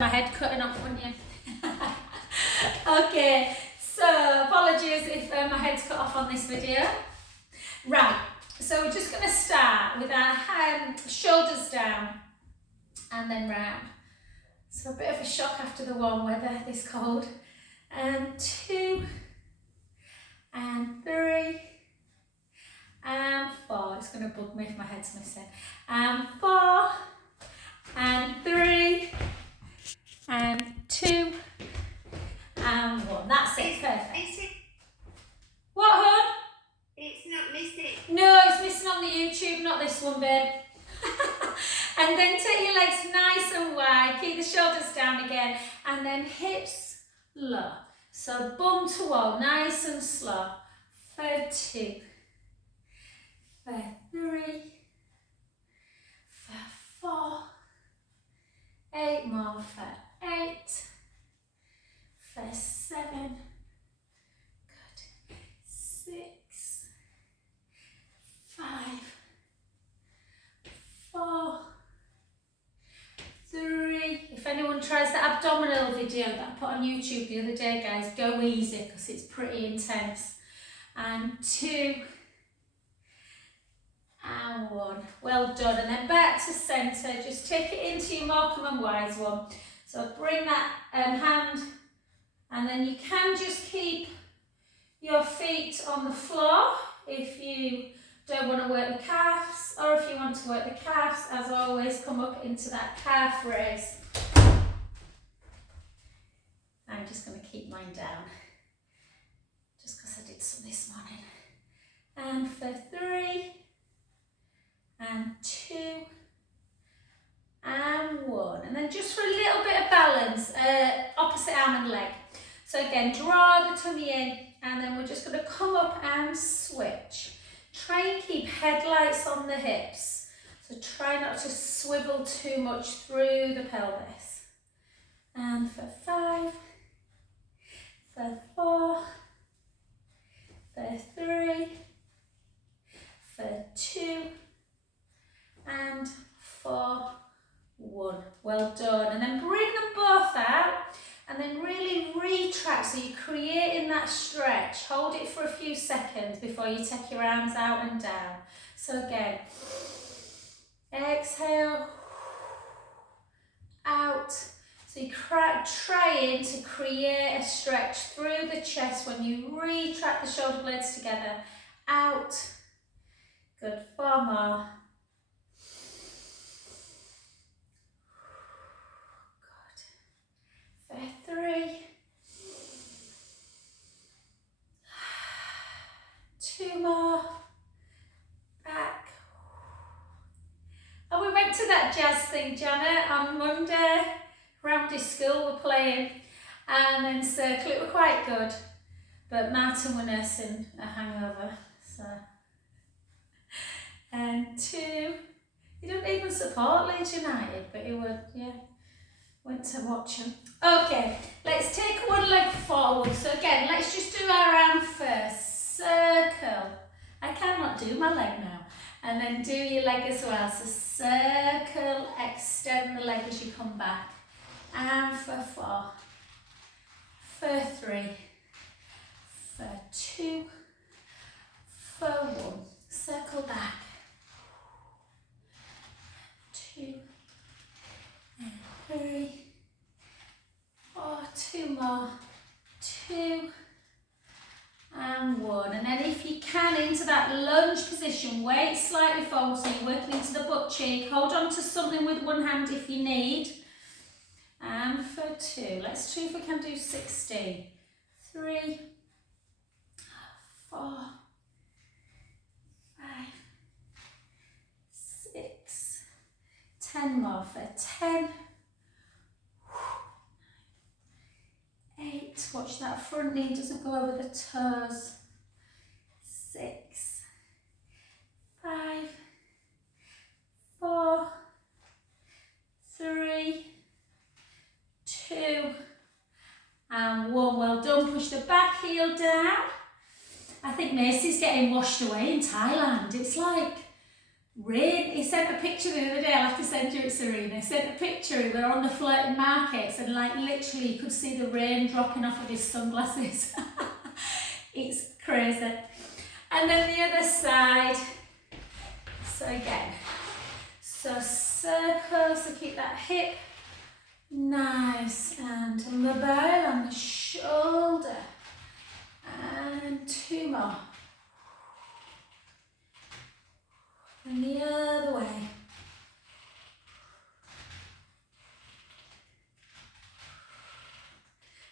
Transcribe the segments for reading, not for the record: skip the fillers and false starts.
My head cutting off, wouldn't you? Okay, so apologies if my head's cut off on this video. Right, so we're just going to start with our shoulders down and then round. So a bit of a shock after the warm weather this cold. And 2 and 3 and 4. It's going to bug me if my head's missing. And 4 and 3 and 2 and 1. That's it, perfect. What, hon? It's not missing. No, it's missing on the YouTube, not this one, babe. And then take your legs nice and wide, keep the shoulders down again, and then hips low. So bum to wall, nice and slow. For 2, for 3, for 4, 8 more for 8, for 7, good, 6, 5, 4, 3. If anyone tries the abdominal video that I put on YouTube the other day, guys, go easy because it's pretty intense. And 2 and 1. Well done. And then back to centre. Just take it into your Morecambe and Wise one. So bring that hand, and then you can just keep your feet on the floor if you don't want to work the calves, or if you want to work the calves, as always, come up into that calf raise. I'm just going to keep mine down, just because I did some this morning. And for 3, and 2, and 1. And then just for a little bit of balance, opposite arm and leg. So again, draw the tummy in, and then we're just going to come up and switch. Try and keep headlights on the hips. So try not to swivel too much through the pelvis. And for 5, for 4, for 3, for 2, and for 1. Well done. And then bring them both out, and then really retract, so you're creating that stretch. Hold it for a few seconds before you take your arms out and down. So again, exhale, out. So you're trying to create a stretch through the chest when you retract the shoulder blades together. Out. Good. 4 more. For 3, 2 more, back. And we went to that jazz thing, Janet, on Monday. Round school were playing, and then Circle, it were quite good, but Martin were nursing a hangover, so. And 2, he didn't even support Leeds United, but he would, yeah. Went to watch him. Okay, let's take one leg forward. So again, let's just do our arm first. Circle. I cannot do my leg now. And then do your leg as well. So circle, extend the leg as you come back. And for 4, for 3, for 2, for 1. Circle back. 2, and 3, 4, 2 more, 2 and 1. And then if you can, into that lunge position, weight slightly forward, so you're working into the butt cheek. Hold on to something with one hand if you need. And for 2, let's see if we can do 16. 3, 4, 5, 6, 10 more for 10, 8, watch that front knee doesn't go over the toes, 6, 5, 4, 3, 2, and 1. Well done. Push the back heel down. I think Macy's getting washed away in Thailand. It's like Rain, he sent a picture the other day, I'll have to send you it, Serena. He sent a picture, we were on the floating markets and like literally you could see the rain dropping off of his sunglasses. It's crazy. And then the other side. So again, so circle, so keep that hip nice and mobile on the shoulder. And 2 more. And the other way.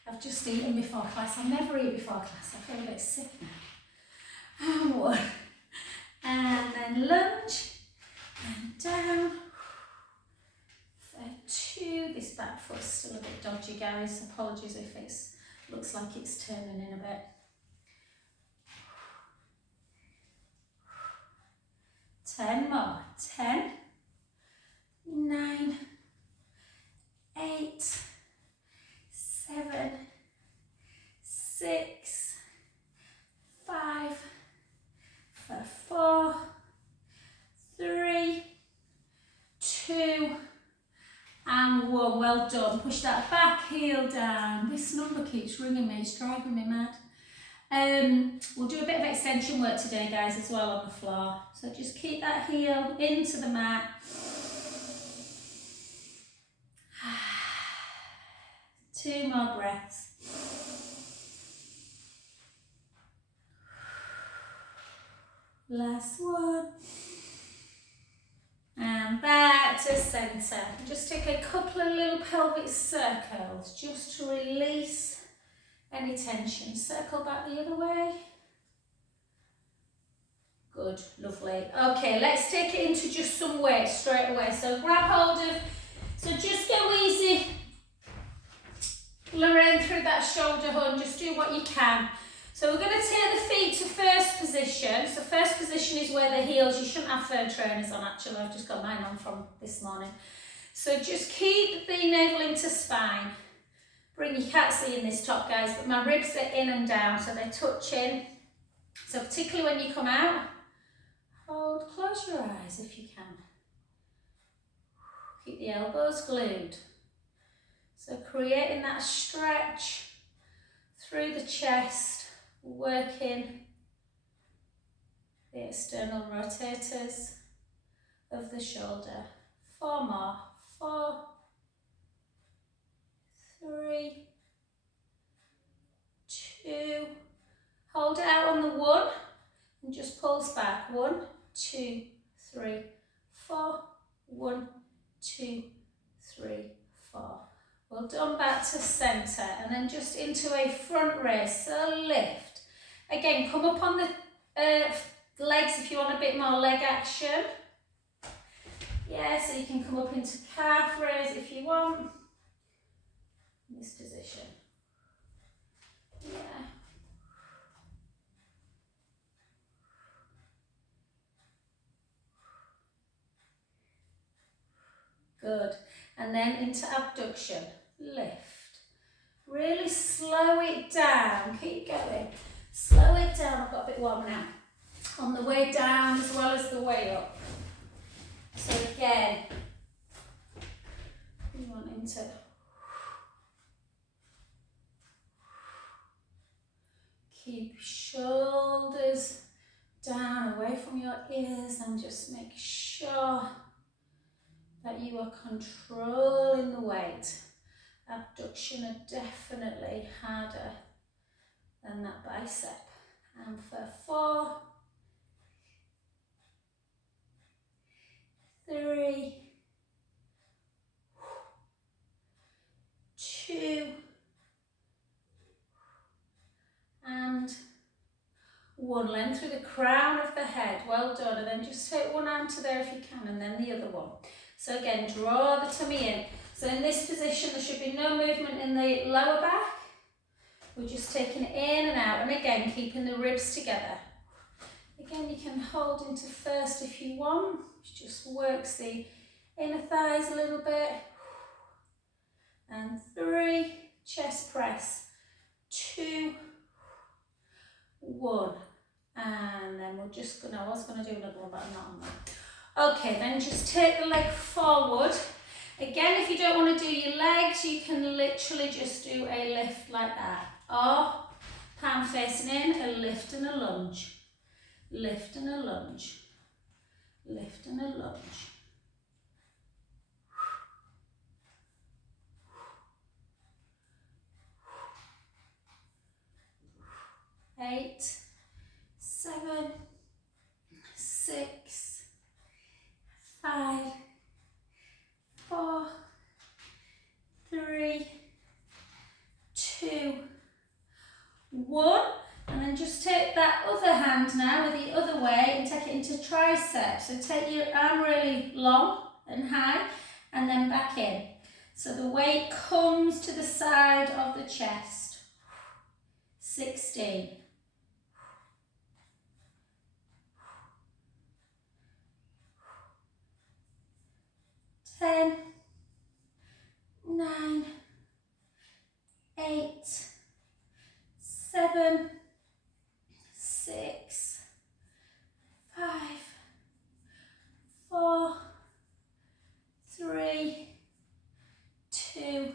I've just eaten before class. I never eat before class. I feel a bit sick now. And 1. And then lunge. And down. For 2. This back foot's still a bit dodgy, guys. Apologies if it looks like it's turning in a bit. 10 more. 10, 9, 8, 7, 6, 5, 4, 3, 2, and 1. Well done. Push that back heel down. This number keeps ringing me. It's driving me mad. We'll do a bit of extension work today, guys, as well on the floor. So just keep that heel into the mat. Two more breaths. Last one. And back to centre. Just take a couple of little pelvic circles just to release any tension. Circle back the other way. Good, lovely. Okay, let's take it into just some weight straight away. So grab hold of, so just go easy, Lorraine, through that shoulder hun, just do what you can. So we're going to take the feet to first position. So first position is where the heels, you shouldn't have firm trainers on actually, I've just got mine on from this morning. So just keep the navel into spine. You can't see in this top, guys, but my ribs are in and down, so they're touching. So particularly when you come out, close your eyes if you can. Keep the elbows glued. So creating that stretch through the chest, working the external rotators of the shoulder. 4 more. 4, 3, 2, hold it out on the 1 and just pulse back. 1, 2, 3, 4, 1, 2, 3, 4. Well done, back to centre and then just into a front raise, so lift. Again, come up on the legs if you want a bit more leg action. Yeah, so you can come up into calf raise if you want. In this position. Yeah. Good. And then into abduction. Lift. Really slow it down. Keep going. Slow it down. I've got a bit warmer now. On the way down as well as the way up. So again, you want into keep shoulders down away from your ears and just make sure that you are controlling the weight. Abduction are definitely harder than that bicep. And for 4, 3, 2, and 1. Length through the crown of the head. Well done. And then just take one arm to there if you can, and then the other one. So again, draw the tummy in. So in this position, there should be no movement in the lower back. We're just taking it in and out, and again, keeping the ribs together. Again, you can hold into first if you want. It just works the inner thighs a little bit. And 3, chest press. 2, 1. And then we're just gonna, I was gonna do another one, but I'm not on that. Okay, then just take the leg forward. Again, if you don't want to do your legs, you can literally just do a lift like that. Or palm facing in, a lift and a lunge. Lift and a lunge. Lift and a lunge. 8, 7, 6, 5, 4, 3, 2, 1. And then just take that other hand now with the other way and take it into tricep. So take your arm really long and high and then back in. So the weight comes to the side of the chest. 16. 10, 9, 8, 7, 6, 5, 4, 3, 2,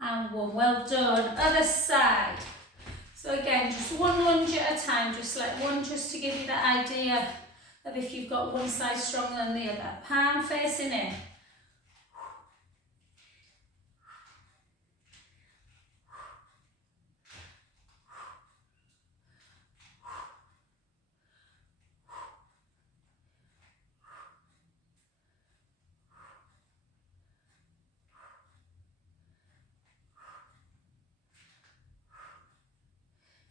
and 1. Well done. Other side. So again, just one lunge at a time, just like one, just to give you that idea of if you've got one side stronger than the other. Palm facing in.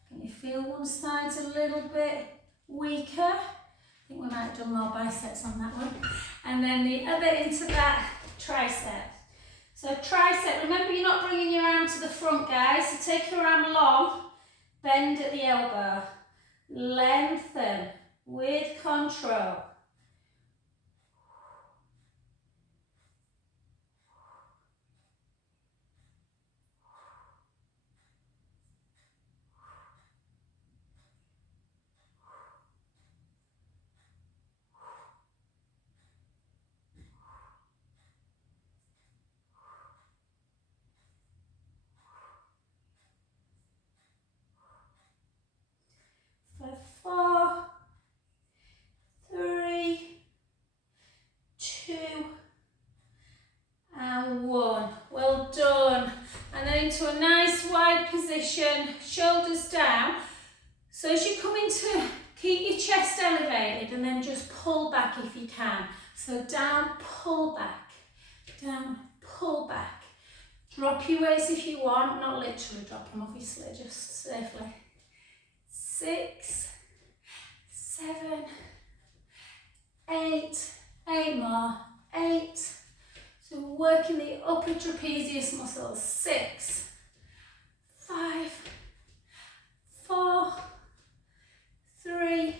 Can you feel one side's a little bit weaker? I think we might have done more biceps on that one. And then the other into that tricep. So tricep, remember you're not bringing your arm to the front, guys. So take your arm long, bend at the elbow, lengthen with control. For 4, 3, 2, and 1. Well done. And then into a nice wide position, shoulders down. So as you come into, keep your chest elevated and then just pull back if you can. So down, pull back, down, pull back. Drop your weights if you want, not literally drop them obviously, just safely. 6, 7, 8, 8 more, 8. So working the upper trapezius muscles. 6, 5, 4, 3,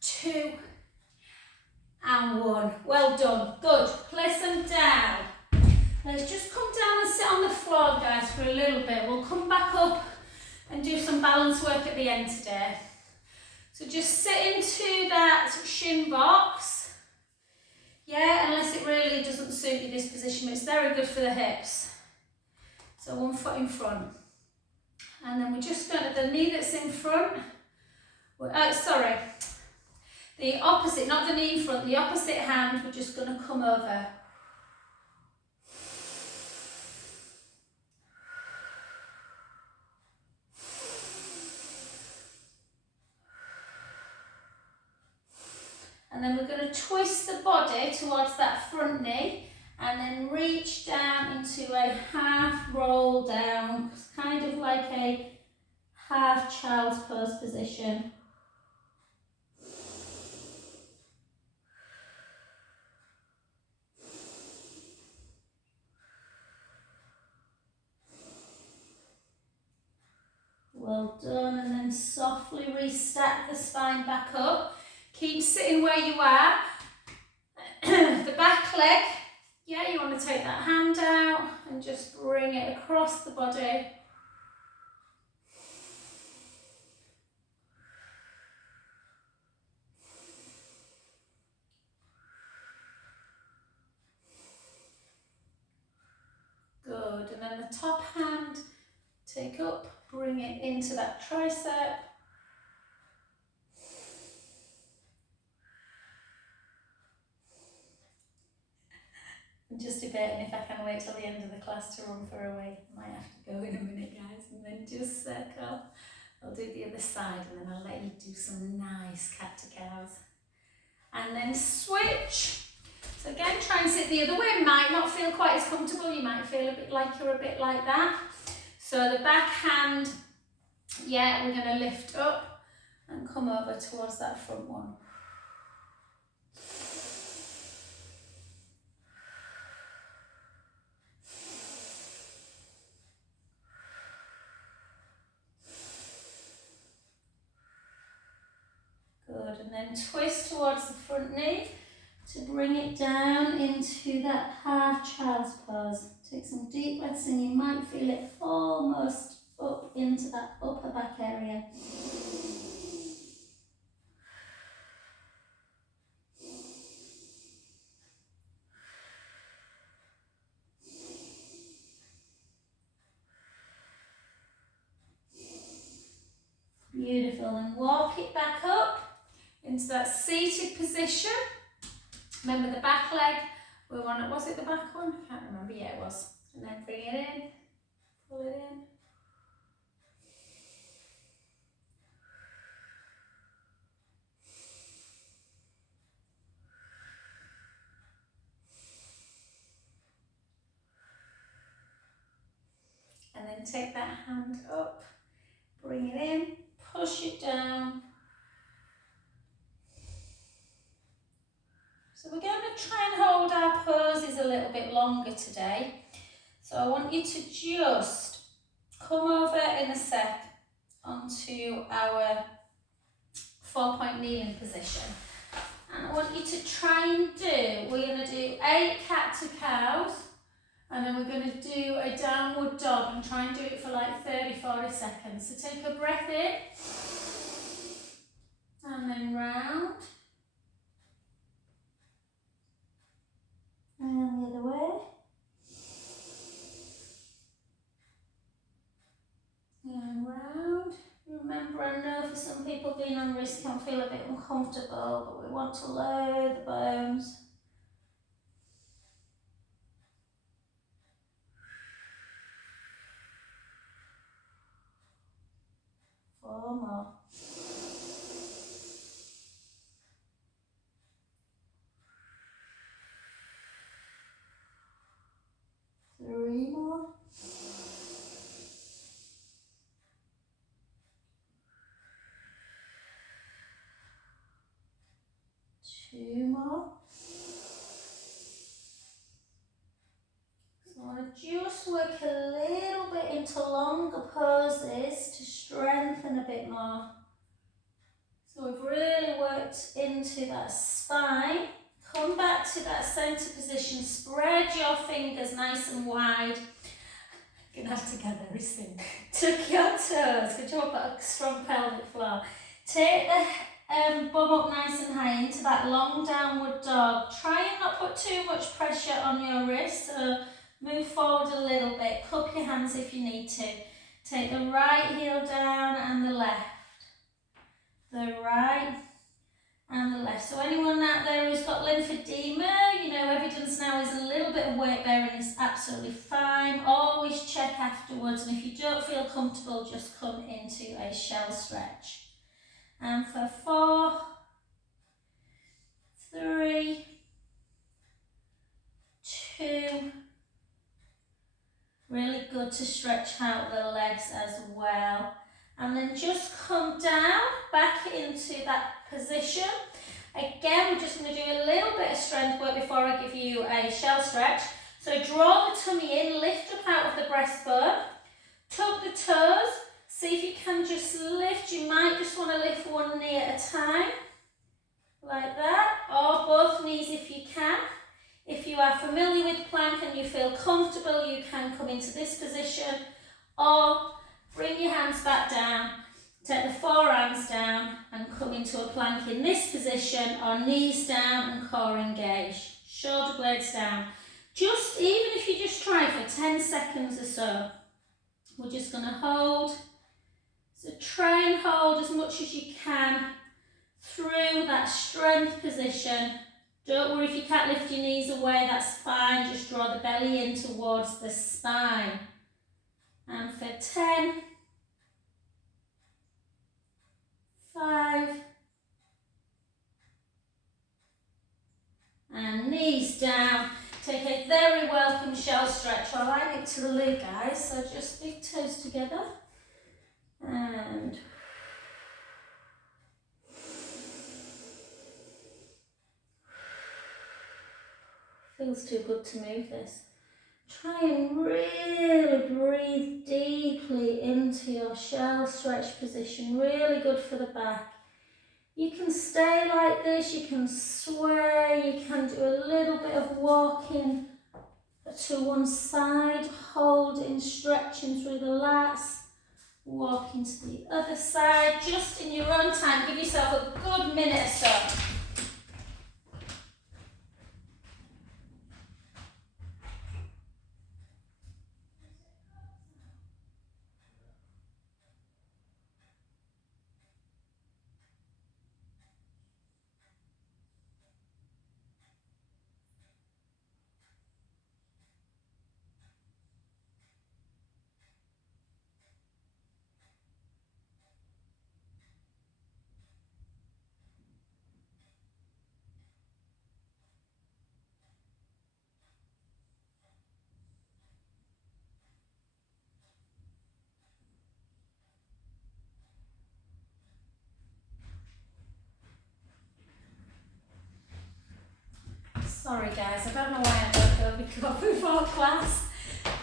2, and 1. Well done. Good. Place them down. Let's just come down and sit on the floor, guys, for a little bit. We'll come back up and do some balance work at the end today. So just sit into that shin box. Yeah, unless it really doesn't suit you, this position, but it's very good for the hips. So one foot in front. And then we're just going to, the knee that's in front, the opposite, not the knee in front, the opposite hand, we're just going to come over. And then we're going to twist the body towards that front knee and then reach down into a half roll down, kind of like a half child's pose position. Well done, and then softly restack the spine back up. Keep sitting where you are. The back leg, yeah, you want to take that hand out and just bring it across the body. Good, and then the top hand, take up, bring it into that tricep. I'm just debating if I can wait till the end of the class to run for a wee. I might have to go in a minute, guys, and then just circle. I'll do the other side and then I'll let you do some nice cat to cows. And then switch. So again, try and sit the other way. Might not feel quite as comfortable. You might feel a bit like you're a bit like that. So the back hand, yeah, we're going to lift up and come over towards that front one. Good, and then twist towards the front knee to bring it down into that half child's pose. Take some deep breaths and you might feel it almost up into that upper back area. Beautiful, and walk it back up into that seated position. Remember the back leg, we want it, was it the back one? I can't remember, yeah it was. And then bring it in, pull it in. And then take that hand up, bring it in, push it down. So we're going to try and hold our poses a little bit longer today. So I want you to just come over in a sec onto our 4-point kneeling position. And I want you to try and do, we're going to do 8 cat to cows, and then we're going to do a downward dog and try and do it for like 30-40 seconds. So take a breath in, and then round. And the other way. And round. Remember, I know for some people being on wrist can feel a bit uncomfortable, but we want to lower the bones. Four more. 3 more. 2 more. So I want to just work a little bit into longer poses to strengthen a bit more. So we've really worked into that spine. Come back to that centre position. Spread your fingers nice and wide. You're going to have to get the wrist in. Tuck your toes. Good job, got a strong pelvic floor. Take the bum up nice and high into that long downward dog. Try and not put too much pressure on your wrist. So move forward a little bit. Cup your hands if you need to. Take the right heel down and the left. The right and the left. So anyone out there who's got lymphedema, you know, evidence now is a little bit of weight bearing is absolutely fine. Always check afterwards, and if you don't feel comfortable, just come into a shell stretch. And for 4, 3, 2, really good to stretch out the legs as well. And then just come down, back into that position. Again, we're just going to do a little bit of strength work before I give you a shell stretch. So draw the tummy in, lift up out of the breastbone, tuck the toes, see if you can just lift. You might just want to lift one knee at a time, like that, or both knees if you can. If you are familiar with plank and you feel comfortable, you can come into this position, or bring your hands back down, take the forearms down and come into a plank in this position, or knees down and core engaged. Shoulder blades down. Just, even if you just try for 10 seconds or so, we're just going to hold. So try and hold as much as you can through that strength position. Don't worry if you can't lift your knees away, that's fine. Just draw the belly in towards the spine. And for 10, 5, and knees down. Take a very welcome shell stretch. I like it to the loo, guys, so just big toes together. And feels too good to move this. Try and really breathe deeply into your shell stretch position. Really good for the back. You can stay like this, you can sway, you can do a little bit of walking to one side, holding, stretching through the lats, walking to the other side, just in your own time. Give yourself a good minute or so. Sorry guys, I don't know why I don't go before class.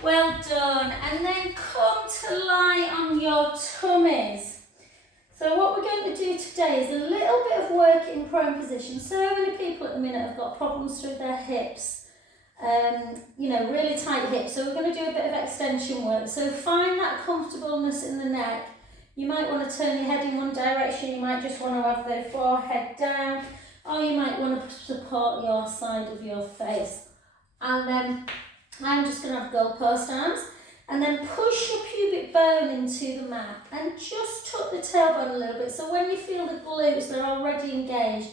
Well done. And then come to lie on your tummies. So what we're going to do today is a little bit of work in prone position. So many people at the minute have got problems through their hips, you know, really tight hips. So we're going to do a bit of extension work. So find that comfortableness in the neck. You might want to turn your head in one direction. You might just want to have the forehead down. Or you might want to support your side of your face. And then I'm just going to have goalpost arms. And then push your pubic bone into the mat. And just tuck the tailbone a little bit. So when you feel the glutes, they're already engaged.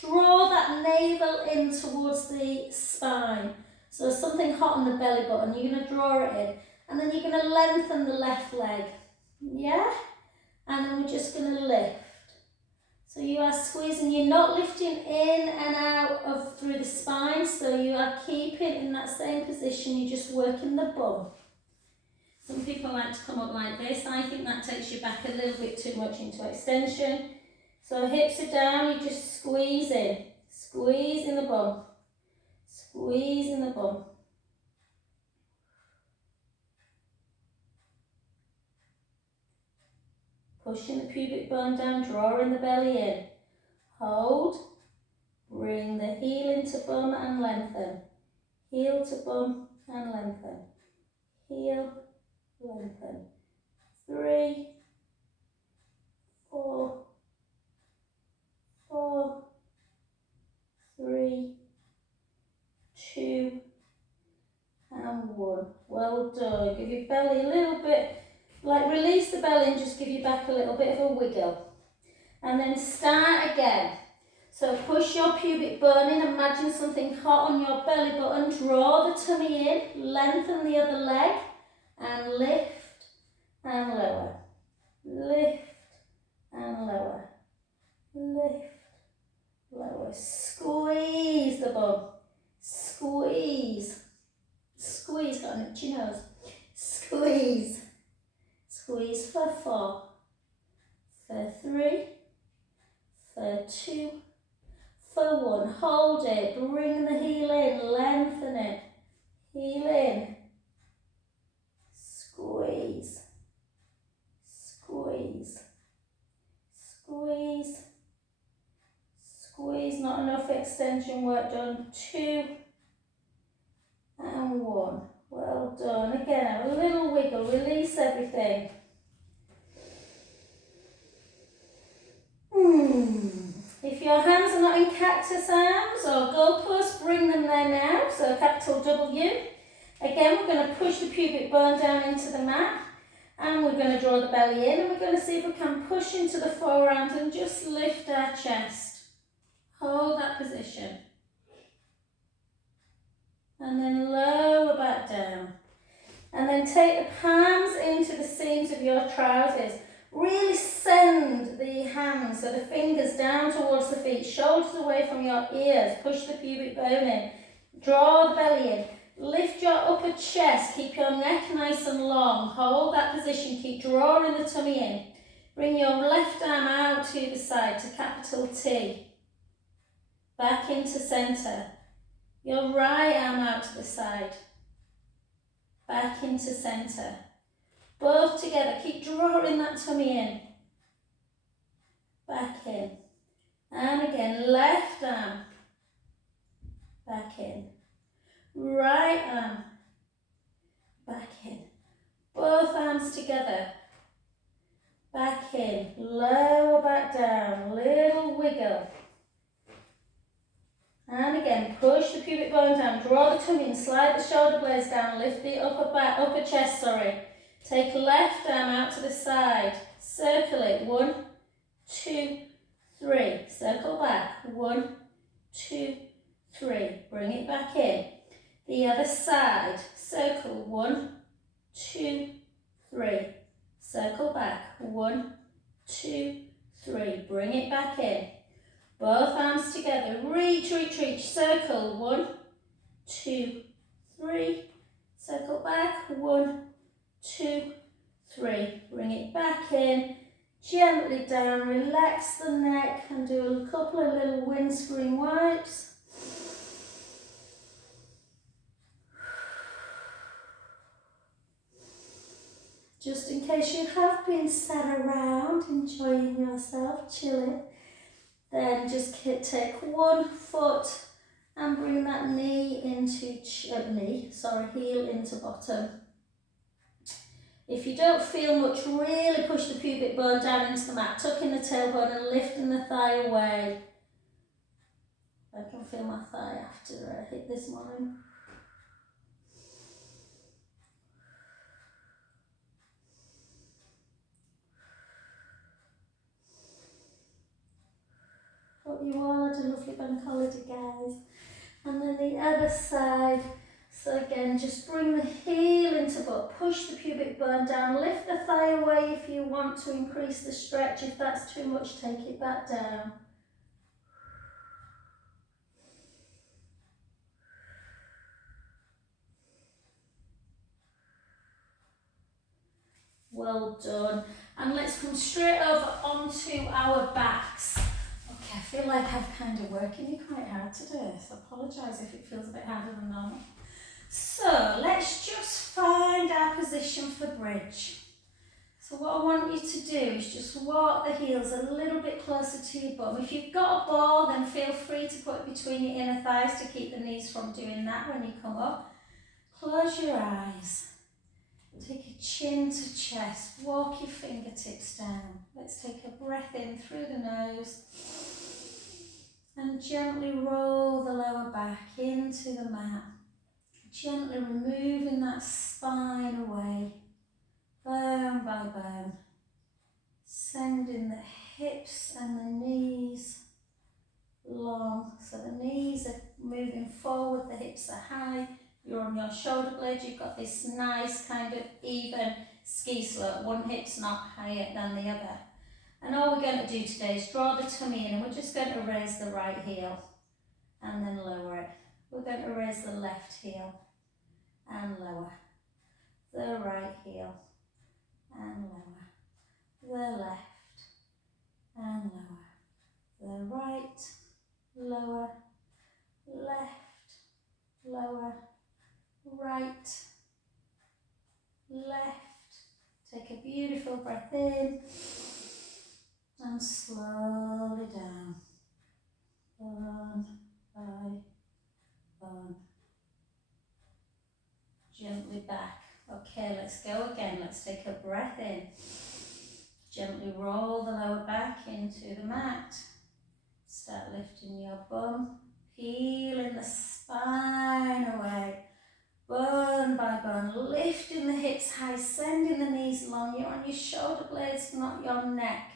Draw that navel in towards the spine. So there's something hot on the belly button. You're going to draw it in. And then you're going to lengthen the left leg. Yeah? And then we're just going to lift. So you are squeezing, you're not lifting in and out of through the spine, so you are keeping in that same position, you're just working the bum. Some people like to come up like this. I think that takes you back a little bit too much into extension. So hips are down, you just squeeze in the bum, squeeze in the bum. Pushing the pubic bone down, drawing the belly in. Hold, bring the heel into bum and lengthen. Heel to bum and lengthen. Heel, lengthen. 3, 4, 4, 3, 2, and 1. Well done. Give your belly a little bit, like release the belly and just give your back a little bit of a wiggle. And then start again. So push your pubic bone in, imagine something hot on your belly button, draw the tummy in, lengthen the other leg, and lift and lower. Lift and lower. Lift, lower. Squeeze the bum. Squeeze. Squeeze, got an itchy nose. Squeeze. Squeeze for 4, for 3, for 2, for 1. Hold it. Bring the heel in. Lengthen it. Heel in. Squeeze. Squeeze. Squeeze. Squeeze. Not enough extension work done. 2 and 1. Well done. Again, have a little wiggle. Release everything. If your hands are not in cactus arms or goalposts, bring them there now, so a capital W. Again, we're going to push the pubic bone down into the mat, and we're going to draw the belly in, and we're going to see if we can push into the forearms and just lift our chest. Hold that position. And then lower back down. And then take the palms into the seams of your trousers. Really send the hands, so the fingers down towards the feet, shoulders away from your ears. Push the pubic bone in. Draw the belly in. Lift your upper chest. Keep your neck nice and long. Hold that position. Keep drawing the tummy in. Bring your left arm out to the side to capital T. Back into centre. Your right arm out to the side. Back into centre. Both together. Keep drawing that tummy in. Back in. And again, left arm. Back in. Right arm. Back in. Both arms together. Back in. Lower back down. Little wiggle. And again, push the pubic bone down. Draw the tummy in. Slide the shoulder blades down. Lift the upper chest, Take left arm out to the side. Circle it. 1, 2, 3. Circle back. 1, 2, 3. Bring it back in. The other side. Circle. 1, 2, 3. Circle back. 1, 2, 3. Bring it back in. Both arms together. Reach, reach, reach. Circle. 1, 2, 3. Circle back. 1, 2, 3. Bring it back in. Gently down. Relax the neck and do a couple of little windscreen wipes. Just in case you have been sat around enjoying yourself, chilling, then just take one foot and bring that knee into heel into bottom. If you don't feel much, really push the pubic bone down into the mat, tucking the tailbone and lifting the thigh away. I can feel my thigh after I hit this morning. Hope you all had a lovely bank holiday, guys. And then the other side. So again, just bring the heel into butt, push the pubic bone down, lift the thigh away if you want to increase the stretch. If that's too much, take it back down. Well done. And let's come straight over onto our backs. Okay, I feel like I've kind of working you quite hard today, so I apologise if it feels a bit harder than normal. So let's just find our position for bridge. So what I want you to do is just walk the heels a little bit closer to your bum. If you've got a ball, then feel free to put it between your inner thighs to keep the knees from doing that when you come up. Close your eyes. Take a chin to chest. Walk your fingertips down. Let's take a breath in through the nose. And gently roll the lower back into the mat. Gently removing that spine away, bone by bone. Sending the hips and the knees long. So the knees are moving forward, the hips are high. You're on your shoulder blades, you've got this nice kind of even ski slope. One hip's not higher than the other. And all we're going to do today is draw the tummy in, and we're just going to raise the right heel and then lower it. We're going to raise the left heel and lower, the right heel and lower, the left and lower, the right, lower, left, lower, right, left. Take a beautiful breath in and slowly down, bone by bone. Gently back. Okay, let's go again. Let's take a breath in. Gently roll the lower back into the mat. Start lifting your bum, peeling the spine away, bone by bone, lifting the hips high, sending the knees long. You're on your shoulder blades, not your neck.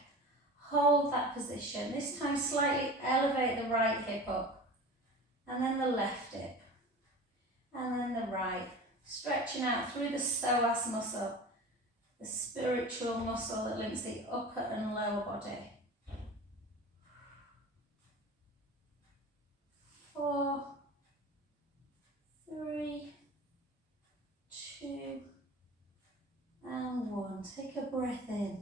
Hold that position. This time slightly elevate the right hip up, and then the left hip, and then the right. Stretching out through the psoas muscle, the spiritual muscle that links the upper and lower body. 4, 3, 2, and 1. Take a breath in.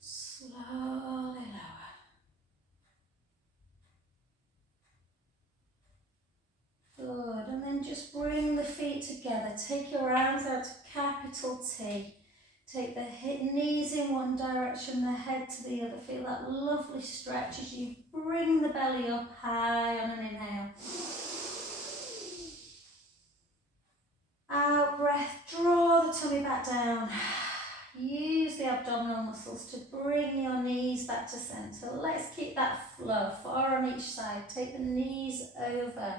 Slowly lower. Good, and then just bring the feet together. Take your arms out to capital T. Take the knees in one direction, the head to the other. Feel that lovely stretch as you bring the belly up high on an inhale. Out breath, draw the tummy back down. Use the abdominal muscles to bring your knees back to centre. Let's keep that flow, 4 on each side. Take the knees over.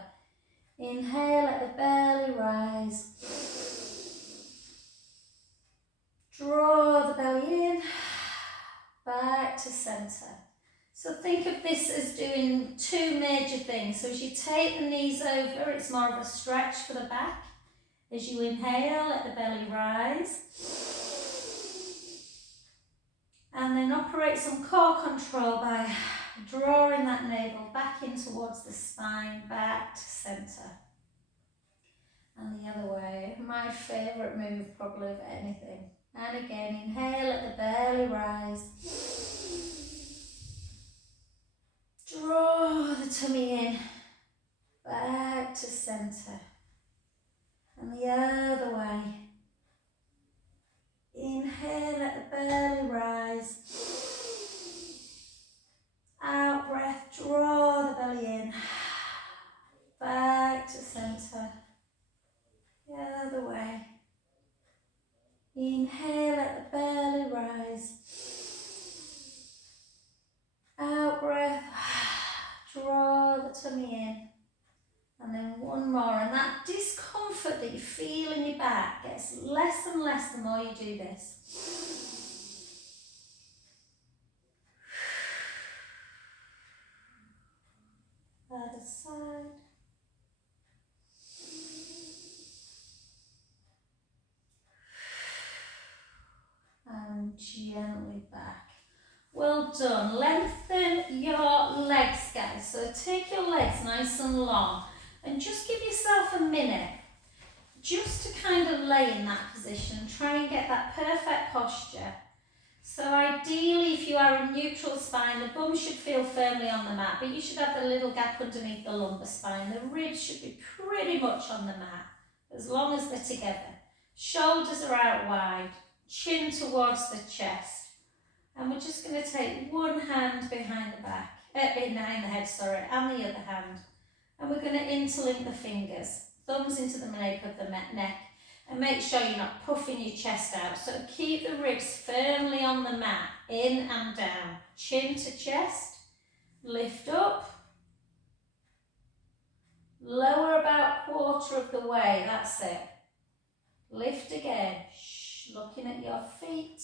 Inhale, let the belly rise. Draw the belly in, back to centre. So think of this as doing 2 major things. So as you take the knees over, it's more of a stretch for the back. As you inhale, let the belly rise. And then operate some core control by drawing that navel back in towards the spine, back to centre. And the other way, my favourite move probably of anything. And again, inhale, let the belly rise. Draw the tummy in, back to centre. And the other way. Inhale, let the belly rise. Out breath, draw the belly in, back to centre. The other way. Inhale, let the belly rise. Out breath, draw the tummy in. And then one more. And that discomfort that you feel in your back gets less and less the more you do this. Other side. And gently back. Well done. Lengthen your legs, guys. So take your legs nice and long and just give yourself a minute just to kind of lay in that position. Try and get that perfect posture. So ideally, if you are in neutral spine, the bum should feel firmly on the mat, but you should have a little gap underneath the lumbar spine. The ribs should be pretty much on the mat, as long as they're together. Shoulders are out wide, chin towards the chest. And we're just going to take one hand behind the back, behind the head, and the other hand. And we're going to interlink the fingers, thumbs into the nape of the neck, and make sure you're not puffing your chest out. So keep the ribs firmly on the mat, in and down, chin to chest, lift up, lower about 1/4 of the way, that's it. Lift again, looking at your feet.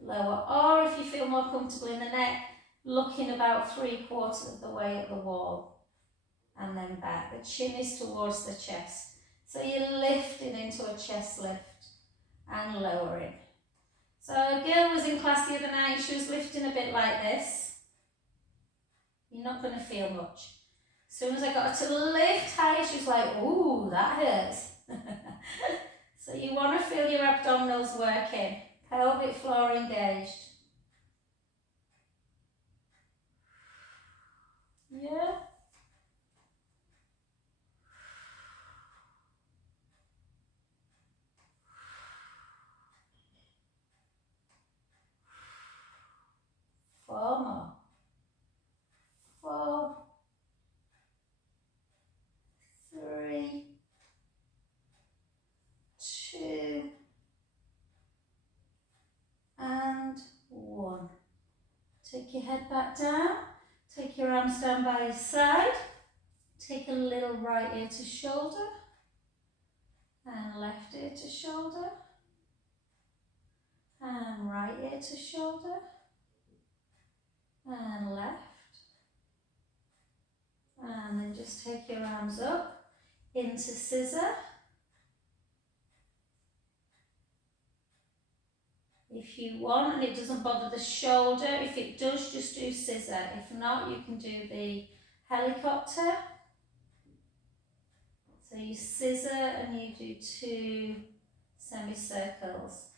Lower, or if you feel more comfortable in the neck, looking about 3/4 of the way up the wall, and then back. The chin is towards the chest, so you're lifting into a chest lift and lowering. So a girl was in class the other night, she was lifting a bit like this. You're not going to feel much. As soon as I got her to lift high, she was like, ooh, that hurts. So you want to feel your abdominals working. Pelvic floor engaged. Yeah. Four more. 4, 3, 2, and 1. Take your head back down. Take your arms down by your side. Take a little right ear to shoulder and left ear to shoulder and right ear to shoulder and left. And then just take your arms up into scissor. If you want and it doesn't bother the shoulder, if it does, just do scissor. If not, you can do the helicopter. So you scissor and you do 2 semicircles.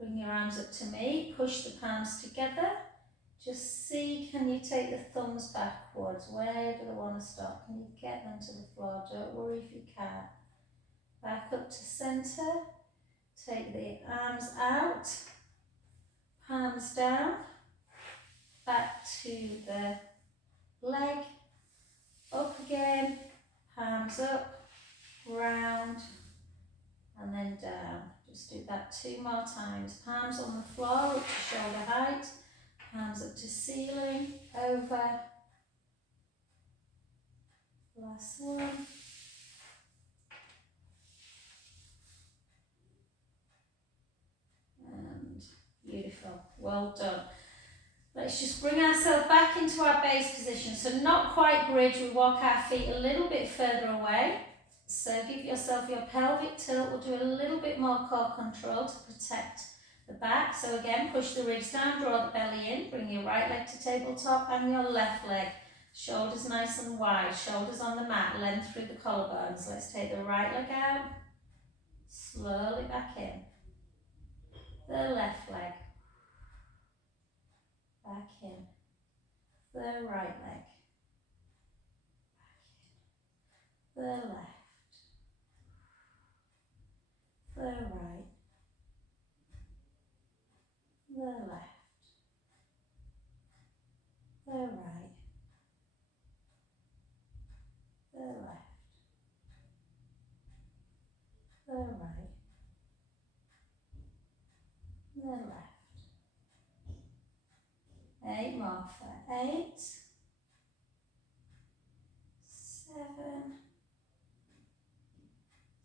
Bring your arms up to me, push the palms together. Just see, can you take the thumbs backwards? Where do they want to stop? Can you get them to the floor? Don't worry if you can't. Back up to centre. Take the arms out, palms down, back to the leg, up again, palms up, round, and then down. Just do that 2 more times. Palms on the floor up to shoulder height, palms up to ceiling, over. Last one. And beautiful. Well done. Let's just bring ourselves back into our base position. So not quite bridge, we walk our feet a little bit further away. So give yourself your pelvic tilt. We'll do a little bit more core control to protect the back. So again, push the ribs down, draw the belly in, bring your right leg to tabletop and your left leg. Shoulders nice and wide, shoulders on the mat, length through the collarbones. Let's take the right leg out, slowly back in. The left leg, back in. The right leg, back in. The left, the right, the left, the right, the left, the right, the left. 8 more for 8, 7,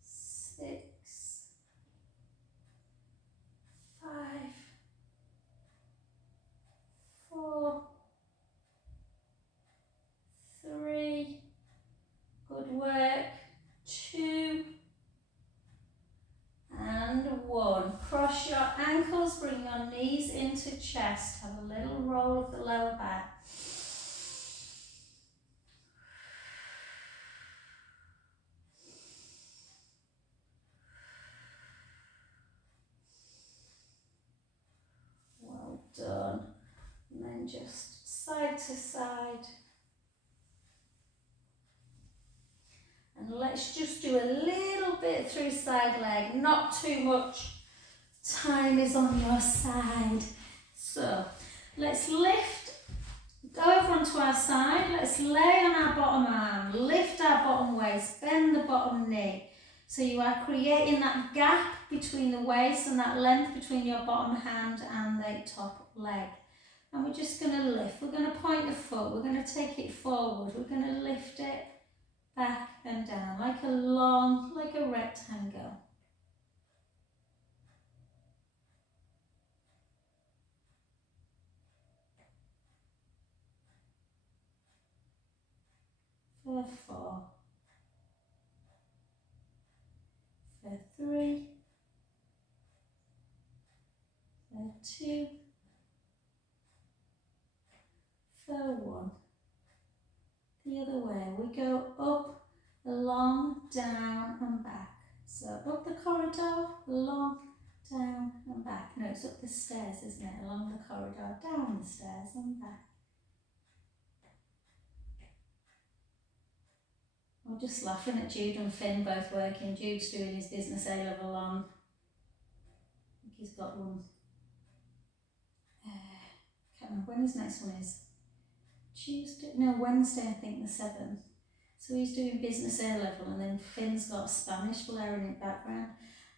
6, 5, 4, 3, good work, 2, and 1. Cross your ankles, bring your knees into chest. Have a little roll of the lower back. Well done. And then just side to side. And let's just do a little bit through side leg, not too much time is on your side. So let's lift, go over onto our side, let's lay on our bottom arm, lift our bottom waist, bend the bottom knee. So you are creating that gap between the waist and that length between your bottom hand and the top leg. And we're just going to lift, we're going to point the foot, we're going to take it forward, we're going to lift it back and down like a rectangle. For 4, for 3, for 2, for 1. The other way, we go up, along, down and back. So up the corridor, along, down and back. No, it's up the stairs, isn't it? Along the corridor, down the stairs and back. I'm just laughing at Jude and Finn both working. Jude's doing his business A-level on. I think he's got one. Can't remember when his next one is. Wednesday, I think, the 7th. So he's doing business A-level, and then Finn's got Spanish blaring in the background.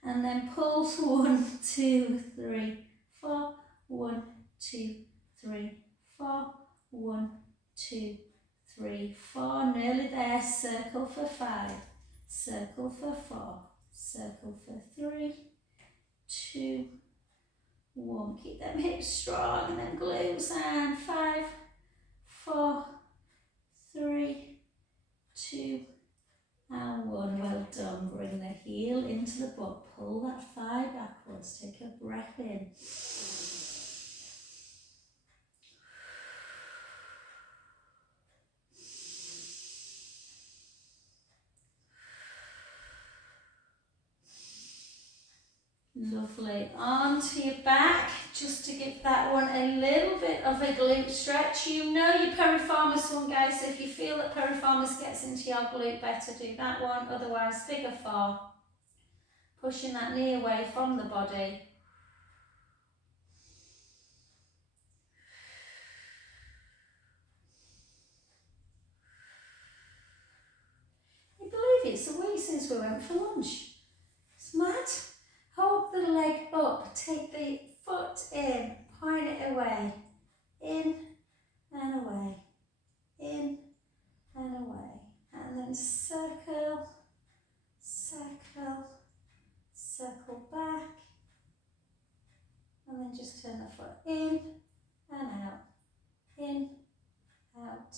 And then pulls 1, 2, 3, 4, 1, 2, 3, 4. 1, 2, 3, 4. Nearly there. Circle for 5. Circle for 4. Circle for 3, 2, 1. Keep them hips strong and then glutes. And 5, 4, 3, 2, and 1. Well done. Bring the heel into the butt. Pull that thigh backwards. Take a breath in. Lovely. Onto your back, just to give that one a little bit of a glute stretch. You know your piriformis one, guys, so if you feel that piriformis gets into your glute, better do that one. Otherwise, figure 4. Pushing that knee away from the body. I believe it's a week since we went for lunch. It's mad. Hold the leg up, take the foot in, point it away, in and away, in and away, and then circle, circle, circle back, and then just turn the foot in and out, in, out,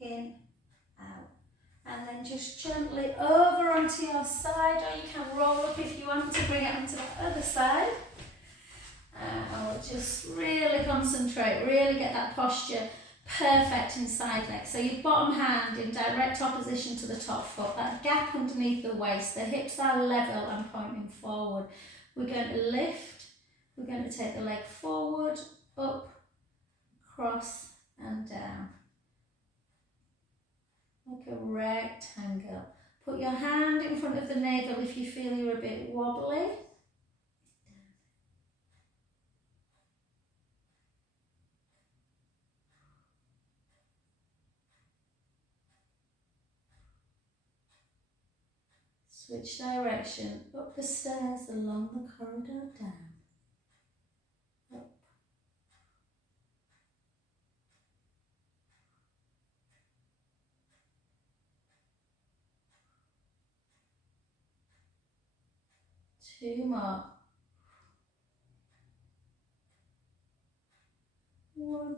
in, out. And then just gently over onto your side, or you can roll up if you want to bring it onto the other side. And we'll just really concentrate, really get that posture perfect in side leg. So your bottom hand in direct opposition to the top foot, that gap underneath the waist, the hips are level and pointing forward. We're going to lift, we're going to take the leg forward, up, across and down. Like a rectangle. Put your hand in front of the navel if you feel you're a bit wobbly. Switch direction, up the stairs, along the corridor, down. Up. 2 more. 1.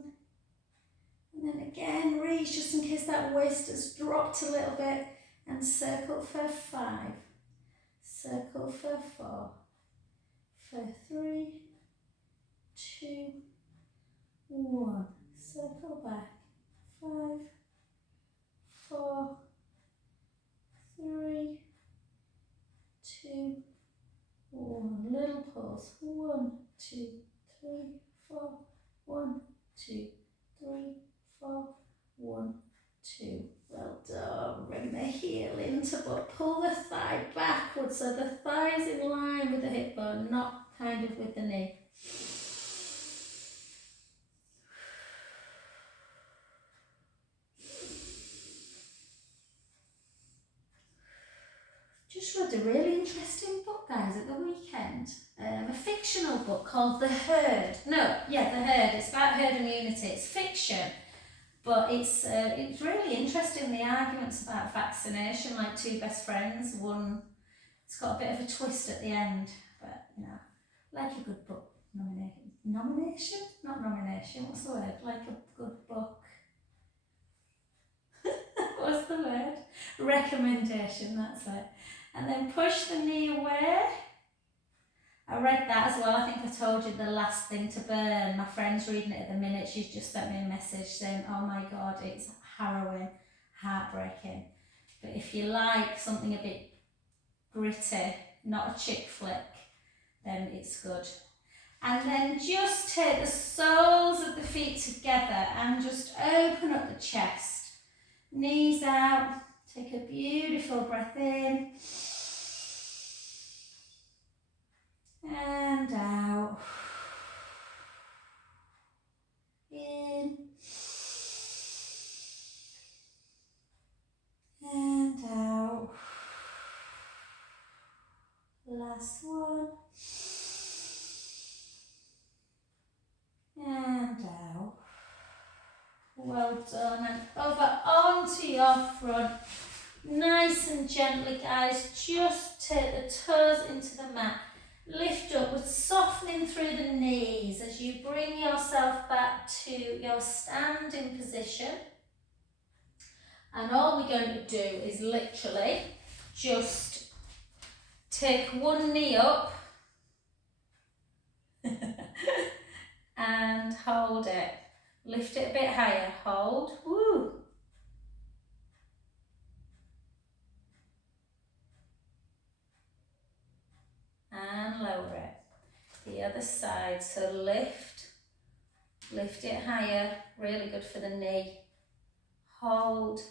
And then again, reach just in case that waist has dropped a little bit. And circle for 5. Circle for 4. For 3, 2, 1. Circle back. 5, 4, 3, 2, 1. Little pause. 1, 2, 3, 4. 1, 2, 3, 4. 1, 2. Well done. Bring the heel into, but pull the thigh backwards so the thigh is in line with the hip bone, not kind of with the knee. Just read a really interesting book, guys, at the weekend. A fictional book called The Herd. The Herd. It's about herd immunity. It's fiction, but it's really interesting, the arguments about vaccination, like 2 best friends. One, it's got a bit of a twist at the end, but you know, like a good book nomination? Not nomination, what's the word? Like a good book. What's the word? Recommendation, that's it. And then push the knee away. I read that as well. I think I told you the last thing to burn. My friend's reading it at the minute. She's just sent me a message saying, oh my God, it's harrowing, heartbreaking. But if you like something a bit gritty, not a chick flick, then it's good. And then just take the soles of the feet together and just open up the chest. Knees out. Take a beautiful breath in. And out. In. And out. Last one. Well done. And over onto your front. Nice and gently, guys. Just take the toes into the mat. Lift up with softening through the knees as you bring yourself back to your standing position. And all we're going to do is literally just take one knee up and hold it. Lift it a bit higher. Hold. Woo. And lower it. The other side. So lift it higher. Really good for the knee. Hold.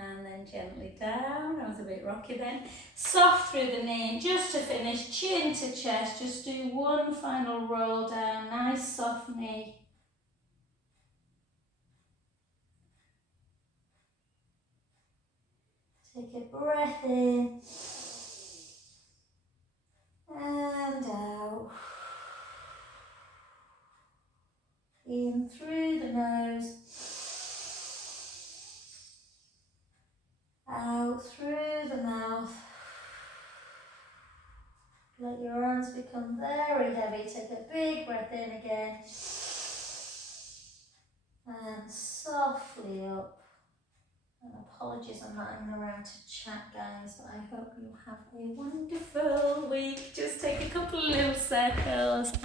And then gently down. That was a bit rocky then. Soft through the knee. And just to finish, chin to chest. Just do one final roll down. Nice soft knee. Take a breath in. And out. In through the nose. Out through the mouth. Let your arms become very heavy. Take a big breath in again. And softly up. And apologies, I'm not even around to chat, guys, but I hope you have a wonderful week. Just take a couple of little circles and